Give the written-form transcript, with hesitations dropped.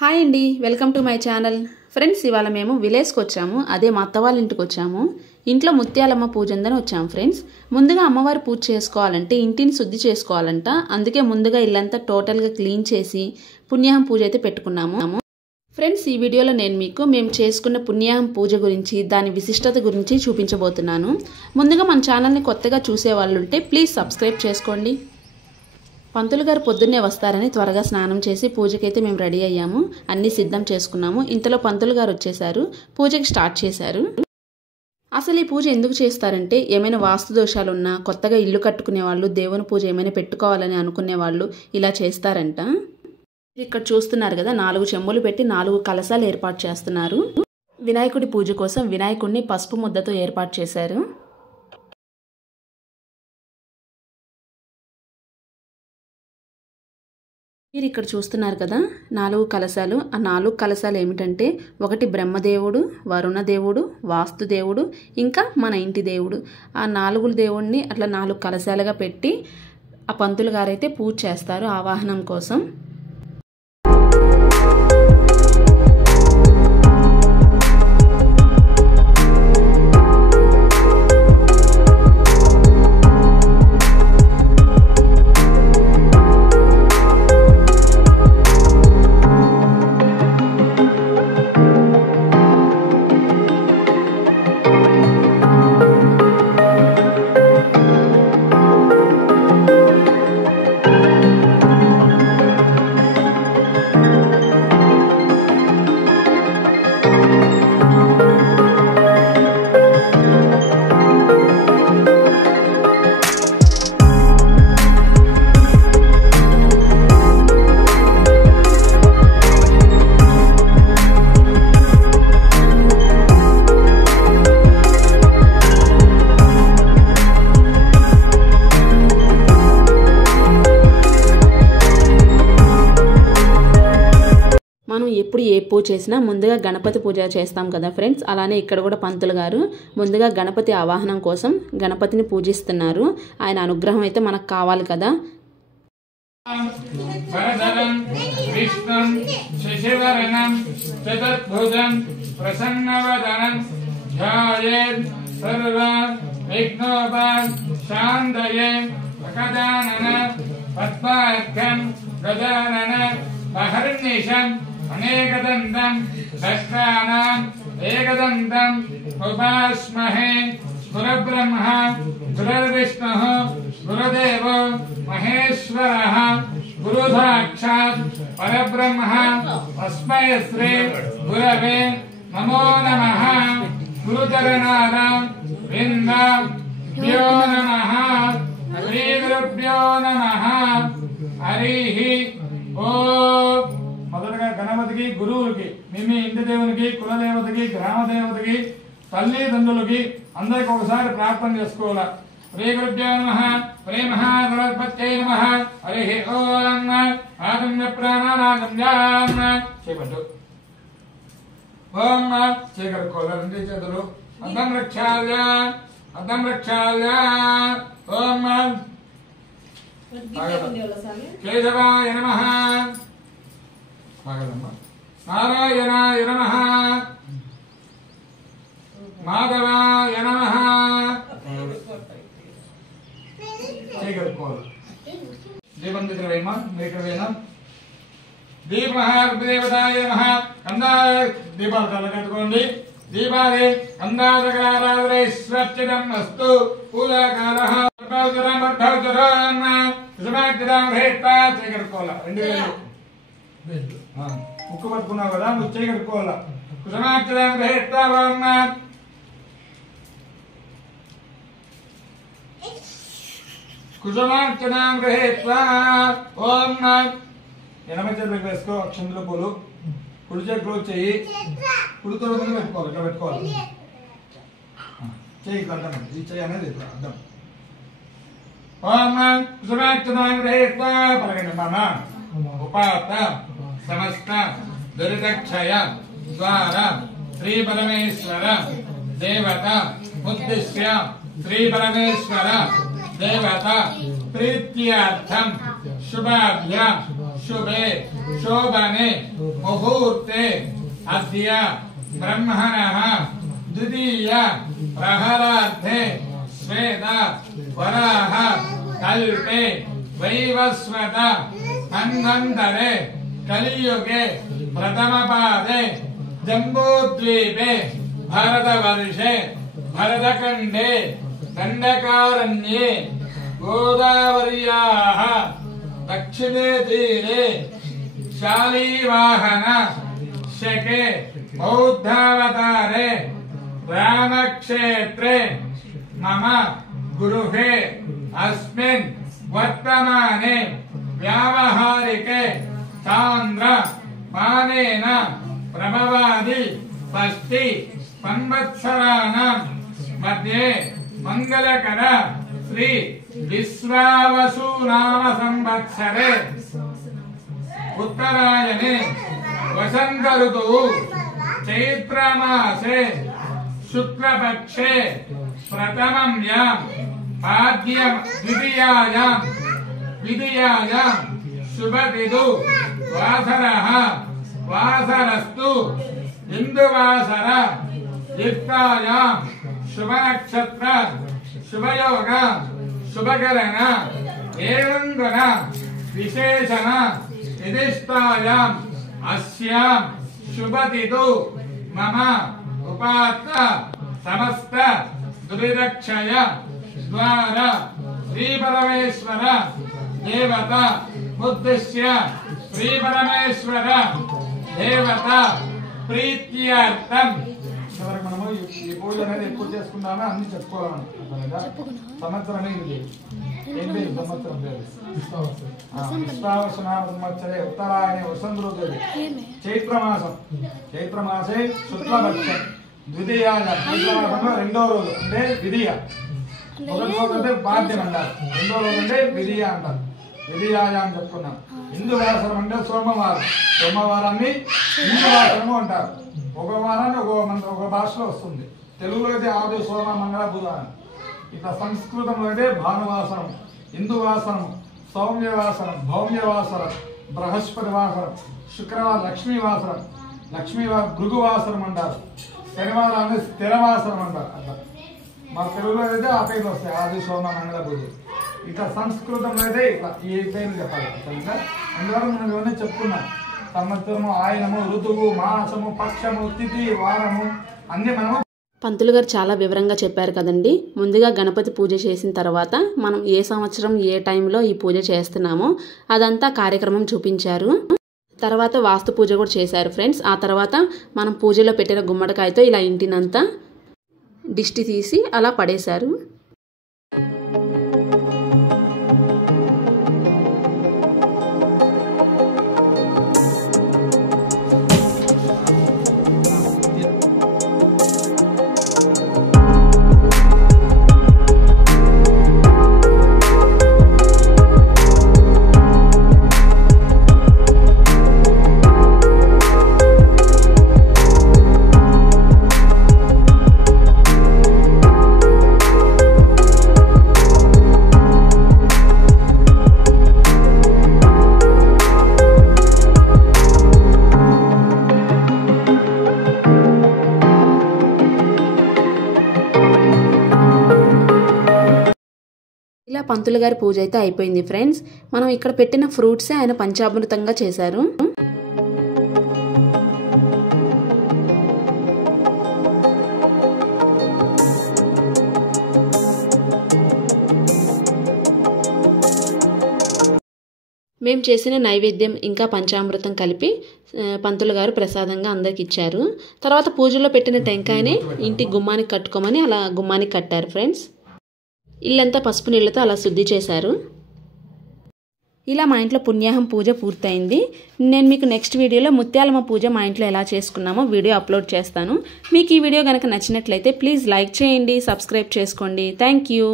Hi అండి, welcome to my channel. Friends, ఇవాళ మేము విలేజ్కి వచ్చాము. అదే మా అత్త వాళ్ళ ఇంటికి వచ్చాము. ఇంట్లో ముత్యాలమ్మ పూజ ఉందని వచ్చాము ఫ్రెండ్స్. ముందుగా అమ్మవారి పూజ చేసుకోవాలంటే ఇంటిని శుద్ధి చేసుకోవాలంట. అందుకే ముందుగా ఇల్లంతా టోటల్గా క్లీన్ చేసి పుణ్యాహం పూజ అయితే పెట్టుకున్నాము. ఫ్రెండ్స్, ఈ వీడియోలో నేను మీకు మేము చేసుకున్న పుణ్యాహం పూజ గురించి, దాని విశిష్టత గురించి చూపించబోతున్నాను. ముందుగా మన ఛానల్ని కొత్తగా చూసే వాళ్ళు ఉంటే ప్లీజ్ సబ్స్క్రైబ్ చేసుకోండి. పంతులు గారు పొద్దున్నే వస్తారని త్వరగా స్నానం చేసి పూజకైతే మేము రెడీ అయ్యాము. అన్నీ సిద్ధం చేసుకున్నాము. ఇంతలో పంతులు గారు వచ్చేసారు, పూజకి స్టార్ట్ చేశారు. అసలు ఈ పూజ ఎందుకు చేస్తారంటే, ఏమైనా వాస్తు దోషాలున్నా, కొత్తగా ఇల్లు కట్టుకునే వాళ్ళు, దేవుని పూజ ఏమైనా పెట్టుకోవాలని అనుకునే వాళ్ళు ఇలా చేస్తారంట. ఇక్కడ చూస్తున్నారు కదా, 4 చెంబులు పెట్టి 4 కలశాలు ఏర్పాటు చేస్తున్నారు. వినాయకుడి పూజ కోసం వినాయకుడిని పసుపు ముద్దతో ఏర్పాటు చేశారు. మీరు ఇక్కడ చూస్తున్నారు కదా 4 కలశాలు. ఆ 4 కలశాలు ఏమిటంటే, ఒకటి బ్రహ్మదేవుడు, వరుణదేవుడు, వాస్తుదేవుడు, ఇంకా మన ఇంటి దేవుడు. ఆ 4 దేవుడిని అట్లా 4 కలశాలుగా పెట్టి ఆ పంతులు గారైతే పూజ చేస్తారు ఆవాహనం కోసం. మనం ఎప్పుడు ఏ పూజ చేసినా ముందుగా గణపతి పూజ చేస్తాం కదా ఫ్రెండ్స్. అలానే ఇక్కడ కూడా పంతులు గారు ముందుగా గణపతి ఆవాహనం కోసం గణపతిని పూజిస్తున్నారు. ఆయన అనుగ్రహం అయితే మనకు కావాలి కదా. అనేకదంతం దష్టానాం ఏకదంతం ఉపాస్మహే. గురుబ్రహ్మ గురుర్విష్ణుః గురుదేవో మహేశ్వరః గురు సాక్షాత్ పరబ్రహ్మ తస్మై శ్రీ గురవే నమో నమః. గురుచరణానాం విందాభ్యో నమః. శ్రీ గురుభ్యో నమః. హరిః ఓం. మొదటగా గణపతికి, గురువులకి, మీ ఇంటి దేవునికి, కులదేవతకి, గ్రామ దేవతకి, తల్లిదండ్రులకి అందరికి ఒకసారి ప్రార్థన చేసుకోవాలా. శ్రీ గురుభ్యో నమః. శ్రీ మహాగణపత్యై నమః. హరి ఓం. ఆగమ్య ప్రాణానాగమ్యాం చేపట్టు. ఓం చేకరుకోవాలి. 2 చేతులు అద్దం రక్షాల్య, అద్దం రక్షాల్య. ఓం కేశవాయ నమః. నారాయణాయ నమః. మాధవాయ నమః. చేకరుకోవాలి. దీపం దగ్గర వేయమా, ఇక్కడ వేయనా. దీపమహాదేవతాయ నమః. కందా దీపాలు కట్టుకోండి. దీపాది కందాదకారాధరైశ్వర్చితం అస్తు. పూజాకారః చేకరుకోవాలా. 2 వేలు ముక్కు పట్టుకున్నావు కదా, నువ్వు చేకరుకోవాలా. కుసమాక్షరం గ్రహిస్తావా. కుసమాక్షరం గ్రహిత్వా. ఓం. ఎడమ చేతులకు వేసుకో అక్షంతుల పూలు. కుడి చేతిలో చెయ్యి, కుడితో పెట్టుకోవాలి. ఇక్కడ పెట్టుకోవాలి. చెయ్యి అడ్డం, ఈ చెయ్యి అనేది అడ్డం. ఓం కుసమాక్షరం గ్రహిత్వా. పలకండి మామ. ఉపాత సమస్త దురితక్షయ ద్వారా శ్రీ పరమేశ్వర దేవత ఉద్దిశ్య శ్రీ పరమేశ్వర దేవత ప్రీత్యార్థం శుభాభ్య शुभे शोभने मुहूर्ते अद्य ब्रह्मणः द्वितीय प्रहरार्थे श्वेत वराह कल्पे वैवस्वत मन्वन्तरे कलियुगे प्रथमपादे जम्बूद्वीपे भारतवर्षे भरतखण्डे दण्डकारण्ये गोदावर्याः दक्षिणे तीरे शालीवाहन शके बौद्धावतारे रामक्षेत्रे मम गुरुहे अस्मिन् वर्तमाने व्यावहारिके चान्द्र मानेन प्रभवादि षष्टि संवत्सराणां मध्ये मंगलकर श्री विश्वावसु नाम संवत्सरे उत्तरायणे वसंत ऋतुः चैत्रमासे शुक्लपक्षे प्रथमम्यां पाद्यं द्वितीयायां शुभतिथौ वासरः वासरस्तु इंदुवासर युक्तायां शुभनक्षत्र शुभयोग शुभकरण एवं गुण विशेषण निदिष्टायाम् अस्यां शुभतिथौ मम उपात्त समस्त दुरिदक्षय द्वारा श्री परमेश्वर देवता उद्देश्य श्री परमेश्वर देवता प्रीत्यार्थं మనము ఈ పూజ అనేది ఎప్పుడు చేసుకున్నామో అన్ని చెప్పుకోవాలనుకుంటున్నాం. సంవత్సరమే ఇది. ఏం పేరు సంవత్సరం పేరు? విశ్వావసు నామ సంవత్సరే ఉత్తరాయణే వసంత ఋతువు చైత్రమాసం. చైత్రమాసే శుక్లపక్షం ద్వితీయాయంలో రెండో రోజు అంటే విధియ. మొదటి రోజు అంటే బాధ్యం అంటారు, రెండో రోజు అంటే విధియ అంటారు. విధియాయ అని చెప్పుకున్నాం. ఇందువాసరం అంటే సోమవారం. సోమవారాన్ని ఇందువాసరము అంటారు. ఒక వారాన్ని ఒక భాషలో వస్తుంది. తెలుగులో అయితే ఆది సోమ మంగళ బుధాన్ని, ఇట్లా సంస్కృతంలో అయితే భానువాసనం, హిందూవాసనం, సౌమ్యవాసనం, భౌమ్యవాసనం, బృహస్పతి వాసనం, శుక్రవారం లక్ష్మీవాసనం, భృగువాసనం అంటారు. శనివారాన్ని స్థిరవాసనం అంటారు. అట్లా మన తెలుగులో అయితే ఆ పేర్లు వస్తాయి, ఆది సోమ మంగళ బుధు. ఇట్లా సంస్కృతంలో అయితే ఇట్లా ఈ పేర్లు చెప్పాలి. అందువల్ల మనం ఇవన్నీ చెప్పుకున్నాం. సంవత్సరము, ఆయనము, ఋతువు, మాసము, పక్షము, తిథి, వారము అన్ని మనము. పంతులు గారు చాలా వివరంగా చెప్పారు కదండి. ముందుగా గణపతి పూజ చేసిన తర్వాత మనం ఏ సంవత్సరం ఏ టైంలో ఈ పూజ చేస్తున్నామో అదంతా కార్యక్రమం చూపించారు. తర్వాత వాస్తు పూజ కూడా చేశారు ఫ్రెండ్స్. ఆ తర్వాత మనం పూజలో పెట్టిన గుమ్మడికాయతో ఇలా ఇంటినంతా దిష్టి తీసి అలా పడేశారు. ఇలా పంతులు గారి పూజ అయితే అయిపోయింది ఫ్రెండ్స్. మనం ఇక్కడ పెట్టిన ఫ్రూట్సే ఆయన పంచామృతంగా చేశారు. మేము చేసిన నైవేద్యం ఇంకా పంచామృతం కలిపి పంతులు గారు ప్రసాదంగా అందరికి ఇచ్చారు. తర్వాత పూజలో పెట్టిన టెంకాయనే ఇంటి గుమ్మానికి కట్టుకోమని అలా గుమ్మానికి కట్టారు ఫ్రెండ్స్. ఇల్లంతా పసుపు నీళ్ళతో అలా శుద్ధి చేశారు. ఇలా మా ఇంట్లో పుణ్యాహం పూజ పూర్తయింది. నేను మీకు నెక్స్ట్ వీడియోలో ముత్యాలమ్మ పూజ మా ఇంట్లో ఎలా చేసుకున్నామో వీడియో అప్లోడ్ చేస్తాను. మీకు ఈ వీడియో కనుక నచ్చినట్లయితే ప్లీజ్ లైక్ చేయండి, సబ్స్క్రైబ్ చేసుకోండి. Thank you.